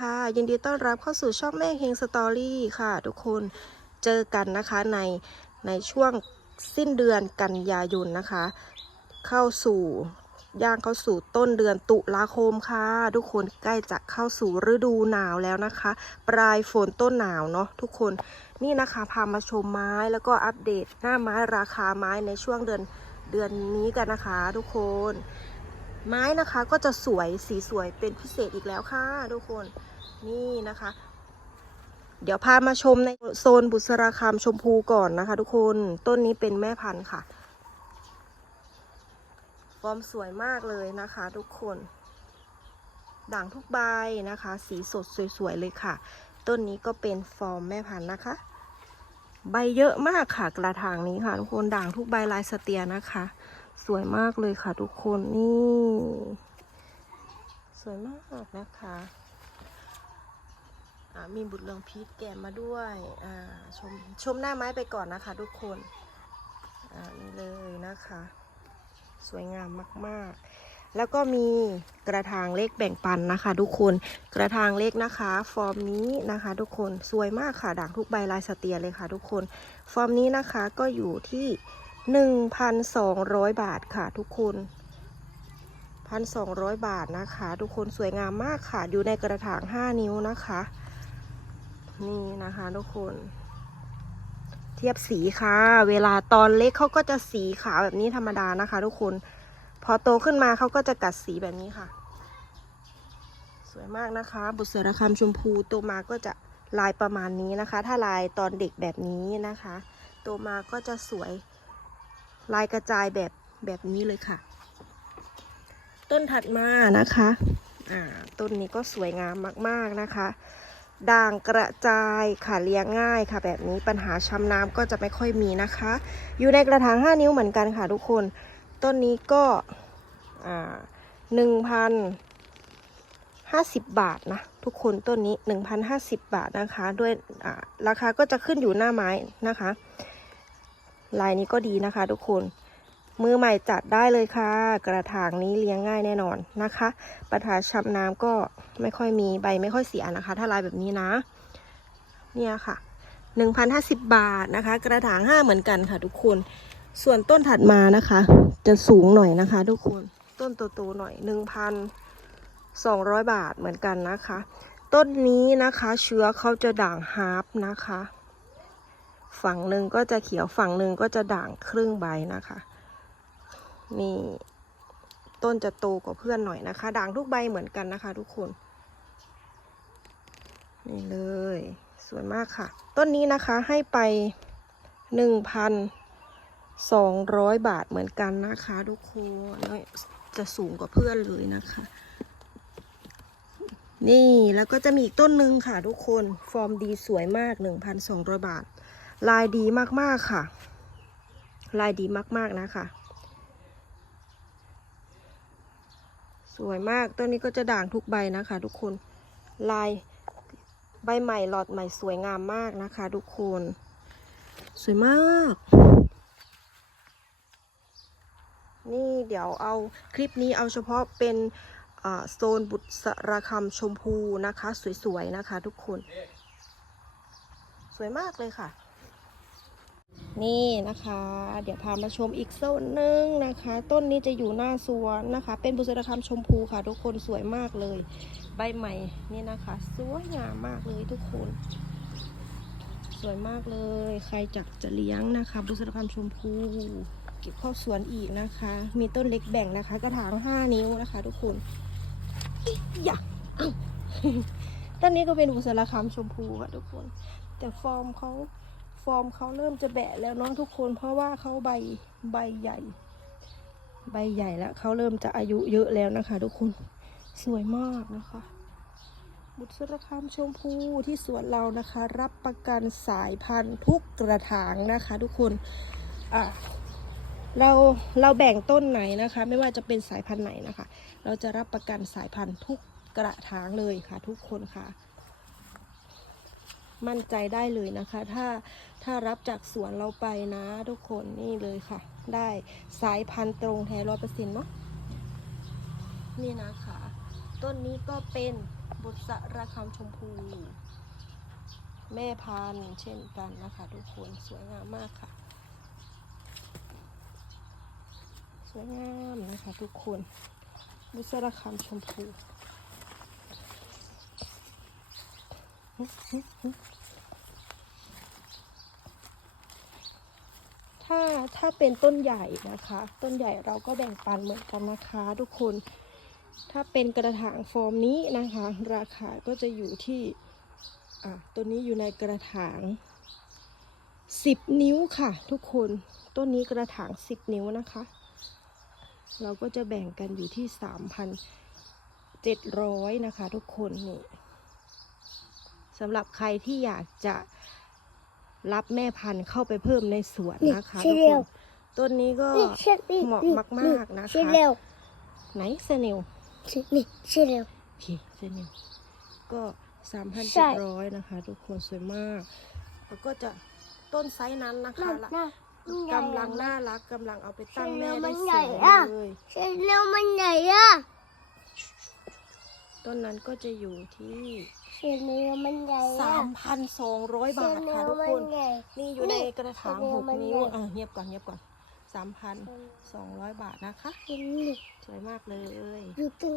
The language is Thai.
ค่ะ ยินดีต้อนรับเข้าสู่ช่องแม่เฮงสตอรี่ค่ะทุกคนเจอกันนะคะในในช่วงสิ้นเดือนกันยายนนะคะ เข้าสู่ย่างเข้าสู่ต้นเดือนตุลาคมค่ะ ทุกคนใกล้จะเข้าสู่ฤดูหนาวแล้วนะคะ ปลายฝนต้นหนาวเนาะทุกคนนี่นะคะพามาชมไม้แล้วก็อัปเดตหน้าไม้ราคาไม้ในช่วงเดือนเดือนนี้กันนะคะ ทุกคนไม้นะคะก็จะสวยสีสวยเป็นพิเศษอีกแล้วค่ะ ทุกคน นี่นะคะ เดี๋ยวพามาชมในโซนบุษราคามชมพูก่อนนะคะ ทุกคนต้นนี้เป็นแม่พันธุ์ค่ะฟอร์มสวยมากเลยนะคะ ทุกคน ด่างทุกใบนะคะ สีสดสวยๆเลยค่ะ ต้นนี้ก็เป็นฟอร์มแม่พันธุ์นะคะ ใบเยอะมากค่ะ กระถางนี้ค่ะ ทุกคนด่างทุกใบลายสเตียนะคะ สวยมากเลยค่ะ ทุกคนนี่ สวยมากนะคะ มีบุตรเรืองพีชแกมมาด้วยชมชมหน้าไม้ไปก่อนนะคะทุกคนอ่านี่เลยนะคะ สวยงามมากๆ แล้วก็มีกระถางเล็กแบ่งปันนะคะ ทุกคนกระถางเล็กนะคะ ฟอร์มนี้นะคะ ทุกคนสวยมากค่ะด่างทุกใบลายสเตียเลยค่ะ ทุกคนฟอร์มนี้นะคะก็อยู่ที่ 1,200 บาทค่ะทุกคน1,200 บาทนะคะ ทุกคนสวยงามมากค่ะ อยู่ในกระถาง 5 นิ้วนะคะ นี่นะคะทุกคน เทียบสีค่ะ เวลาตอนเล็กเขาก็จะสีขาวแบบนี้ธรรมดานะคะ ทุกคน พอโตขึ้นมาเขาก็จะกัดสีแบบนี้ค่ะ สวยมากนะคะ บุษราคำชมพูโตมาก็จะลายประมาณนี้นะคะ ถ้าลายตอนเด็กแบบนี้นะคะโตมาก็จะสวยลายกระจายแบบแบบนี้เลยค่ะ ต้นถัดมานะคะ อ่า ต้นนี้ก็สวยงามมาก ๆนะคะ ด่างกระจายค่ะเลี้ยงง่ายค่ะ แบบนี้ปัญหาช้ำน้ำก็จะไม่ค่อยมีนะคะ อยู่ในกระถาง 5 นิ้วเหมือนกันค่ะทุกคน ต้นนี้ก็หนึ่งพันห้าสิบบาทนะทุกคนต้นนี้หนึ่งพันห้าสิบบาทนะคะด้วยราคาก็จะขึ้นอยู่หน้าไม้นะคะ ลายนี้ก็ดีนะคะทุกคน มือใหม่จัดได้เลยค่ะ กระถางนี้เลี้ยงง่ายแน่นอนนะคะ ปัญหาช้ำน้ำก็ไม่ค่อยมีใบไม่ค่อยเสียนะคะ ถ้าลายแบบนี้นะ เนี่ยค่ะ 1,050 บาทนะคะ กระถาง 5 เหมือนกันค่ะทุกคน ส่วนต้นถัดมานะคะ จะสูงหน่อยนะคะ ทุกคน ต้นโตๆหน่อย 1,200 บาทเหมือนกันนะคะ ต้นนี้นะคะเชื้อเขาจะด่างฮาร์ปนะคะ ฝั่งหนึ่งก็จะเขียวฝั่งหนึ่งก็จะด่างครึ่งใบนะคะ นี่ต้นจะโตกว่าเพื่อนหน่อยนะคะ ด่างทุกใบเหมือนกันนะคะ ทุกคน นี่เลย สวยมากค่ะ ต้นนี้นะคะให้ไปหนึ่งพันสองร้อยบาทเหมือนกันนะคะ ทุกคนจะสูงกว่าเพื่อนเลยนะคะ นี่แล้วก็จะมีอีกต้นหนึ่งค่ะ ทุกคนฟอร์มดีสวยมาก1,200 บาท ลายดีมากๆค่ะ ลายดีมากๆนะคะ สวยมากต้นนี้ก็จะด่างทุกใบนะคะ ทุกคนลายใบใหม่หลอดใหม่สวยงามมากนะคะ ทุกคน สวยมาก นี่เดี๋ยวเอาคลิปนี้เอาเฉพาะเป็นโซนบุษรสาคำชมพูนะคะ สวยๆนะคะ ทุกคน สวยมากเลยค่ะ นี่นะคะ เดี๋ยวพามาชมอีกโซนหนึ่งนะคะ ต้นนี้จะอยู่หน้าสวนนะคะ เป็นบุษราคำชมพูค่ะ ทุกคนสวยมากเลย ใบใหม่นี่นะคะ สวยงามมากเลยทุกคน สวยมากเลย ใครจักจะเลี้ยงนะคะ บุษราคำชมพูเก็บเข้าสวนอีกนะคะ มีต้นเล็กแบ่งนะคะ กระถาง5นิ้วนะคะ ทุกคนอยากต้นนี้ก็เป็นบุษราคำชมพูค่ะทุกคน แต่ฟอร์มเขา ฟอร์มเขาเริ่มจะแบะแล้วเนาะทุกคน เพราะว่าเขาใบใบใหญ่ ใบใหญ่แล้วเขาเริ่มจะอายุเยอะแล้วนะคะ ทุกคนสวยมากนะคะ บุษรคามชมพูที่สวนเรานะคะ รับประกันสายพันธุ์ทุกกระถางนะคะ ทุกคนอะเราเราแบ่งต้นไหนนะคะ ไม่ว่าจะเป็นสายพันธุ์ไหนนะคะ เราจะรับประกันสายพันธุ์ทุกกระถางเลยค่ะ ทุกคนค่ะ มั่นใจได้เลยนะคะ ถ้าถ้ารับจากสวนเราไปนะทุกคนนี่เลยค่ะ ได้สายพันธุ์ตรงแท้ร้อยเปอร์เซ็นต์เนาะนี่นะคะ ต้นนี้ก็เป็นบุษราคำชมพู แม่พันธุ์เช่นกันนะคะ ทุกคนสวยงามมากค่ะ สวยงามนะคะ ทุกคนบุษราคำชมพู ถ้าถ้าเป็นต้นใหญ่นะคะ ต้นใหญ่เราก็แบ่งปันเหมือนกันนะคะ ทุกคน ถ้าเป็นกระถางฟอร์มนี้นะคะ ราคาก็จะอยู่ที่อะตัวนี้อยู่ในกระถาง 10 นิ้วค่ะ ทุกคนต้นนี้กระถาง 10 นิ้วนะคะ เราก็จะแบ่งกันอยู่ที่ 3,700 นะคะ ทุกคนนี่ สำหรับใครที่อยากจะรับแม่พันธุ์เข้าไปเพิ่มในสวนนะคะนี่ทุกเดีคยวนต้นนี้ก็นี่เชือกนี่เหมาะนี่มาก ๆ นะคะนี่เร็วไหนเซนิลนี่เชือกเร็วโอเคเซนิลก็สามพันใช่เจ็ดร้อยนะคะ ทุกคนสวยมาก แล้วก็จะต้นไซส์นั้นนะคะน่าน่ามันใหญ่กำลังน่ารักกำลังเอาไปตั้งแม่ใช่แล้วมัได้นสใหญ่วยอะเลยเชือกเร็วมันใหญ่อะ ต้นนั้นก็จะอยู่ที่เชือกเร็วมันใหญ่อะสามพันสองร้อยบาทค่ะทุกคนใหญ่นี่อยู่ในกระถางเชือกเร็หวกมันนิ้วใหญ่อะเงียบก่อนเงียบก่อนสามพันสองร้อยบาทนะคะนี่สวยมากเลยอยู่ตรง